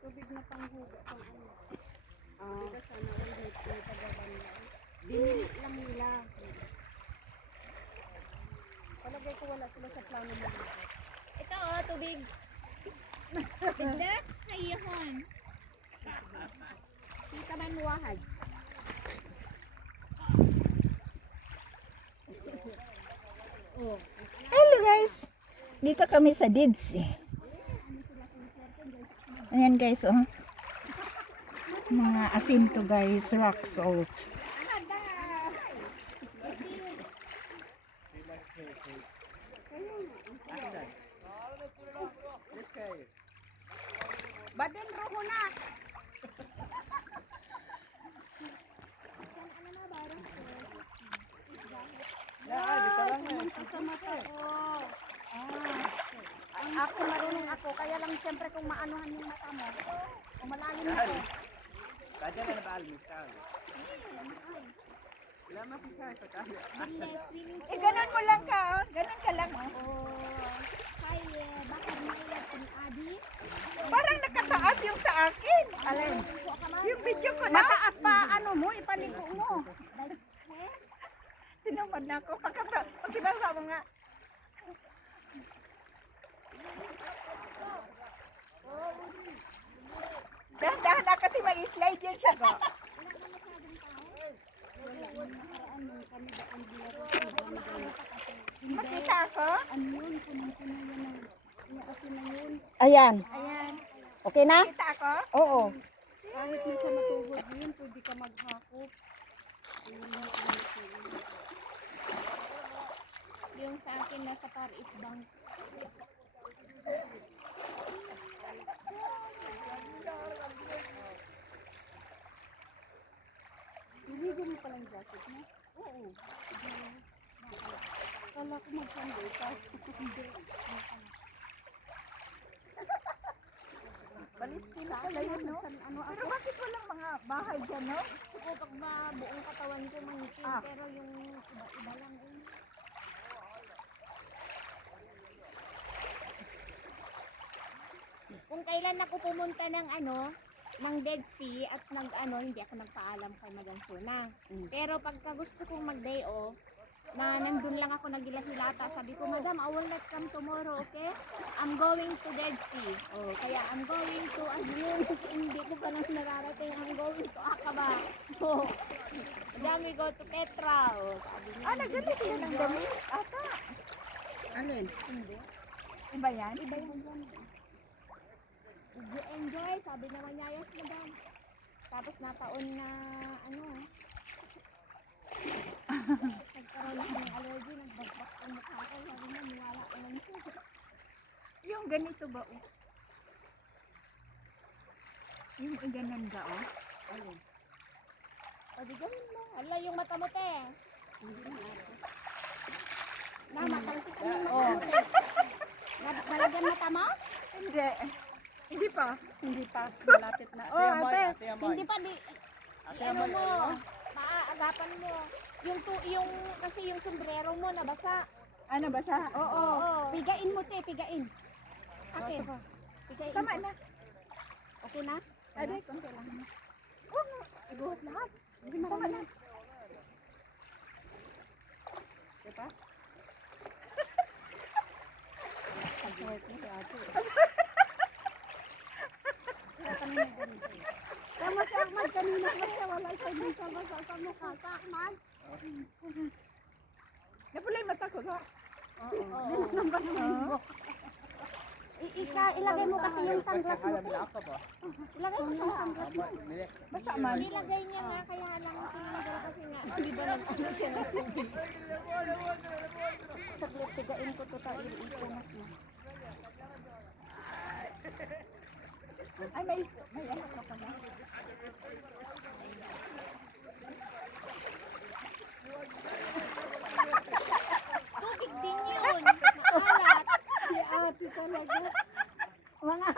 Tubig na panghuga pang ano. Hindi ka sana ulit pinatagalan lang. Binili lang nila. Palagay ko wala sila sa plano mo. Ito oh, tubig. Ganda? Hayahon. Kita man wahad. Oh. Hello guys! Dito kami sa Dids eh. Ayan guys oh. Mga asin to guys, rock salt. Baden roho na. Ako marunong ako, kaya lang siyempre kung maanuhan yung mata mo, kung malalim ako. Baca na ba almis ka? Lama kita sa kaya. Ganun mo lang ka oh. Ganun ka lang oh. Hay, bakar na pun adi. Parang nakataas yung sa akin. Alin? Yung video ko na. Mataas pa ano mo, ipaligo mo. Tinamad na ako. Pagkibasa mo nga. Dahan-dahan na kasi may slide yun siya. Makita ako? Ano yun, punong-puno yan ng asin na yun. Ayan. Ayan. Okay na? Makita ako? Oo. Kahit may sa matugod yun, pwede ka maghakot. Yung sa akin nasa Paris Bank. Niligo mo palang jacket mo? Oo. Kala ko mag-sunday ka. Hindi. Balistin pala yun, no? Ano Pero bakit walang mga bahay dyan, no? Gusto ko pag buong katawan ko mangitim, pero yung iba-iba lang eh. Kung kailan ako pumunta ng ng Dead Sea at hindi ako nagpaalam kay Madam Suna. Pero pagka gusto kong mag-day off, nandun lang ako nagilahilata. Sabi ko, Madam, I will not come tomorrow, okay? I'm going to Dead Sea. Oh, kaya I'm going to, hindi ko pa nang nararating, I'm going to Aqaba. Oh, Madam, we go to Petra. Oh, sabi niya. Nagdala sila ng damit. Ata. Alin? Hindi. Iba yan? Iba yung enjoy, sabi naman niya, yes, Madam. Tapos nataon na, nagkaroon ako ng allergy, nagbagpak ang mukha ko, sabi niya, niwala ko lang siya. Yung ganito ba, oh? Yung ganan ga, oh? Ayun. O, di ganun mo. Ala, yung mata mo, te. Hindi na ako. Na, matalsik ang yung mata mo, te. Nalagyan mata mo? Hindi. Hindi pa. Hindi pa. Malapit na. Oh, ate. Hindi pa, ano mo, maaagapan mo. Kasi yung sombrero mo, nabasa. Ano ba sa? Oo. Pigain mo, te, pigain. Akin. Pigain. Tama na. Okay na? Ade, konti lang. Oo, iguhot lahat. Hindi marami na. Diba? Pag-work mo si ate. Kaya kami na ganito. Tama si Ahmad kanina kasi wala siya din sa basa sa mukha. Sa Ahmad? Napulay mata ko ba? Oo. Oo. Ilagay mo kasi yung sunglass mo, te. Ilagay mo yung sunglass mo. Basta man. Nilagay niya nga, kaya lang tinanggal kasi nga. Di ba nag-ano siya ng tubig? Saglit, tigain ko total ipunas mo. Ay, may ano ka pala. Tubig din yun. Maalat. Si ate talaga. Mga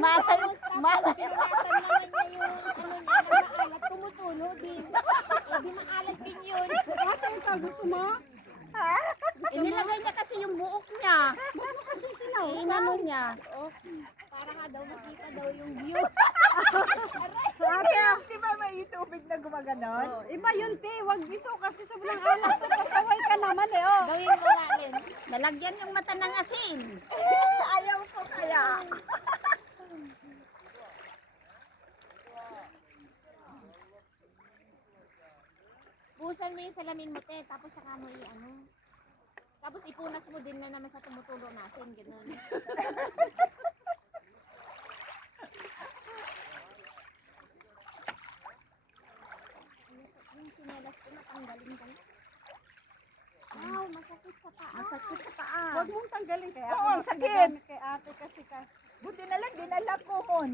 Maalat. Pinunasan naman niya yung niya na maalat. Tumutulo din. Di maalat din yun. Ate, ikaw gusto mo? Inilagay niya kasi yung buhok niya. Bakit kasi sinaw? Inano niya. Para nga daw makita daw yung view. Ate, Di ba may tubig na gumaganon? oh, iba yun, te. Wag dito kasi sobrang alat. Pasaway ka naman eh, oh. Gawin mo nga din. Nalagyan yung mata ng asin. Ayaw ko kaya. Busan mo yung salamin mo, te. Tapos saka mo i-ano. Tapos ipunas mo din na naman sa tumutulo nasin. Ganun. Yung sinelas ko natanggalin ko. Wow, masakit sa paa. Masakit sa paa. Huwag mong tanggalin kaya. Oo, ako sakit. sinagamit kay ate kasi Buti na lang dinala ko hon.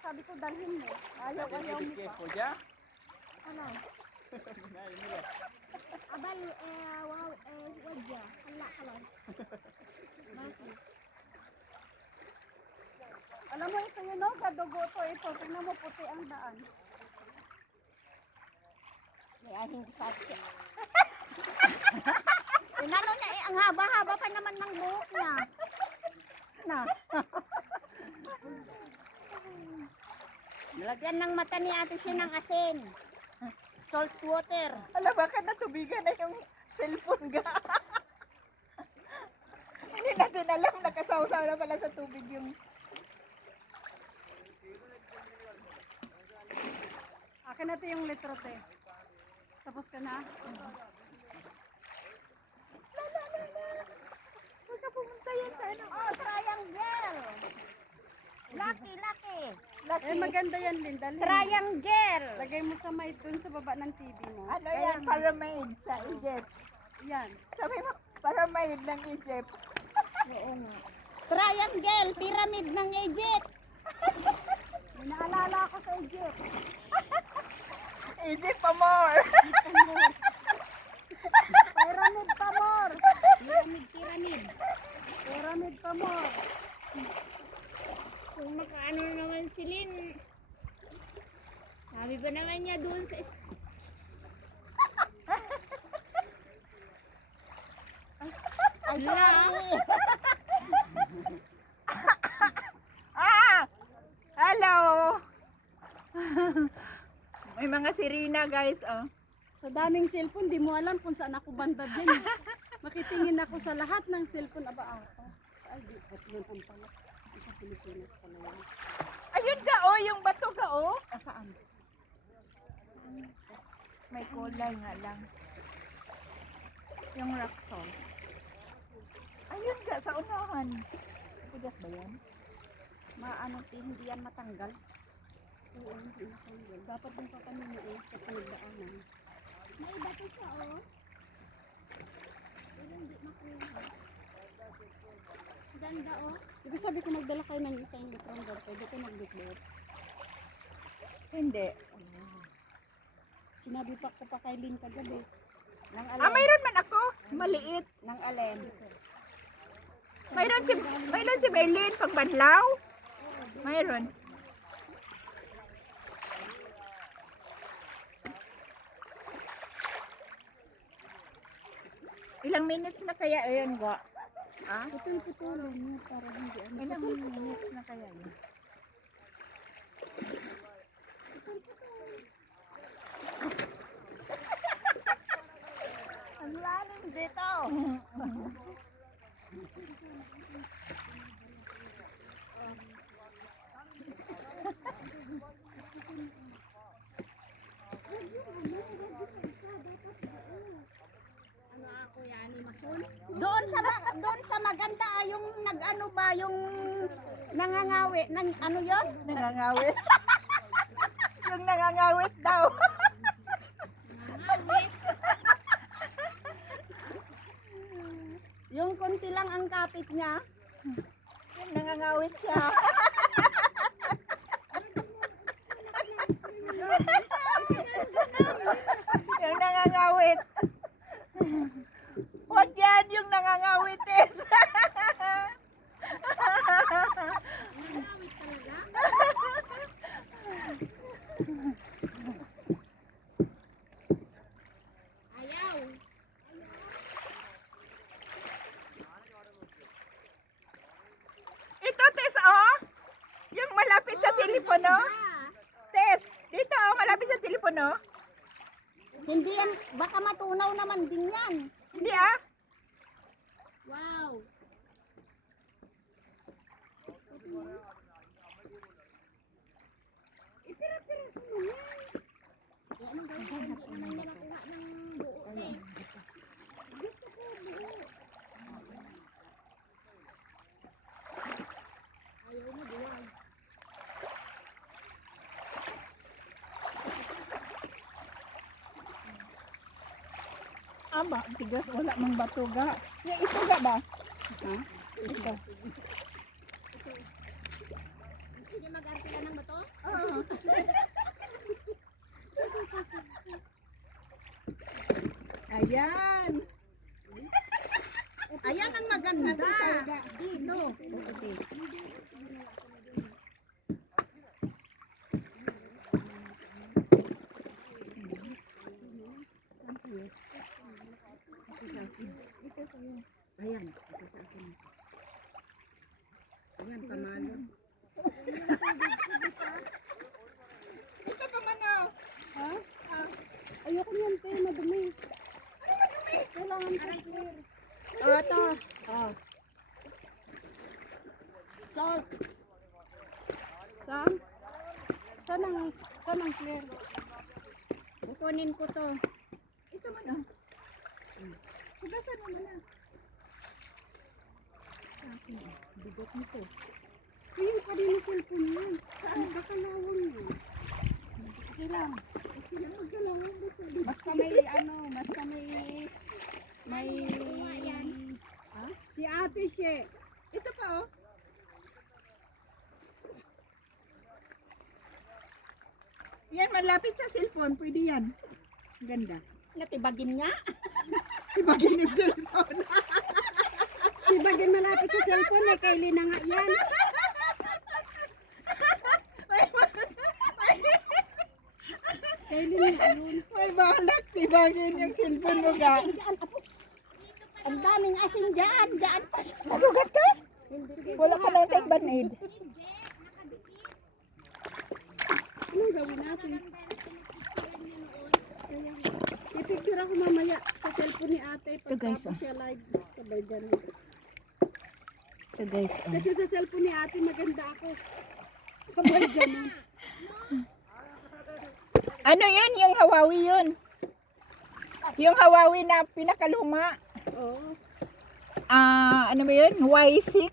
sabi ko dalhin mo. Ayaw mo pa. Careful, yeah? Ano? Abal, wow, wadya. Hala, kalon. Bakit? Alam mo ito yun, no? Sa dugo to ito. Tingnan mo puti ang daan. May ahing sa atin. Inano niya eh, ang haba-haba pa naman ng buhok niya. Na. Nalagyan ng mata ni ate siya ng asin. Salt water. Alam baka natubigan na yung cellphone ga. Hindi natin alam, nakasawsaw na pala sa tubig yung... Akin na ito yung litro, te. Tapos ka na? Huwag ka pumunta yan sa ano. Oh, triangle. Lucky, lucky. Eh, maganda yan, Linda. Triangle. Lagay mo sa may dun sa baba ng TV mo. Ano yan? Pyramid sa Egypt. Yan. Sabi mo, pyramid ng Egypt. Oo nga. Triangle, pyramid ng Egypt. May naalala ako sa Egypt. Egypt pa more. Pyramid pa more. Pyramid. Pyramid pa more. Kung makaano naman si Lynn. Sabi ba naman niya doon sa Ay, Ala. sorry. Ah! Hello! May mga sirena guys, oh. Sa daming cellphone, di mo alam kung saan ako banda din. Makitingin ako sa lahat ng cellphone. Aba ako. Ay, di. Ba't ang pala? Sa Pilipinas pala yan. Ayun ka, oh, yung bato ka, oh. Saan? May kulay nga lang. Yung rock salt. Ayun ka, sa unahan. Pudas ba yan? Maano, hindi yan matanggal. Oo, hindi natanggal. Dapat yung kakanino eh, sa pinagdaanan. May iba to siya, oh. Pero hindi makuha. Ganda, oh. Di ba sabi ko magdala kayo ng isang litrong bar, pwede ko magbitbit. Hindi. Sinabi pa ko pa kay Lynn kagabi. Nang Ah, mayroon man ako. Maliit. Nang alin. Mayroon si Berlin pag banlaw. Mayroon. Ilang minutes na kaya yun, Go? Ah? Putol-putulin niya para hindi ano. Ilang minutes na kaya yun? Ang lalim dito. Ano ako yan, ni Mason? Doon sa maganda yung nag-ano ba yung nangangawi, ano 'yon? Nangangawit. Yung nangangawit daw. Yung konti lang ang kapit niya. Yung nangangawit siya. Yung nangangawit. Huwag yan yung nangangawit is. Ayaw. Ito telepono? Tess, dito oh, malapit sa telepono. Hindi yan, baka matunaw naman din yan. Hindi ah. Wow. Aba, tigas wala mang batuga. Yung ituga ba? Ha? Ito. Gusto niyo mag-artila ng bato? Oo. Ayan. Ayan ang maganda. Dito. Ayan, ito sa akin. Ayan, pamalo. Ito pa man oh. Ayoko niyan, te, madumi. Kailangan ko clear. Ito. Oh. Salt. Saan? Saan ang clear? Kukunin ko to. Ito man oh. Tigasan mo na. Bigot nito. Ayun pa rin yung cellphone yan. Saan? Kakalawang yun. Okay lang. Basta may ano, basta may ha? Si Ate She. Ito pa oh. Yan, malapit sa cellphone. Pwede yan. Ganda. Natibagin nga. Ibagin yung cellphone. Si Bagay malapit sa cellphone eh, kay Lina nga yan. Kay Lina nga yun. May balak. Ibagin yung cellphone mo ga. Ang daming asin dyan. Dyan pa. Masugat ka? Wala ka lang kay Band-Aid. Anong gawin natin? I-picture ako mamaya sa cellphone ni ate. Ito, guys, Pagtapos siya live. Sabay ganun. Ito guys. Kasi sa cellphone ni ate maganda ako. Sabay ganun. Ano yun? Yung Huawei yun. Yung Huawei na pinakaluma. Oo. Ano ba yun? Y6.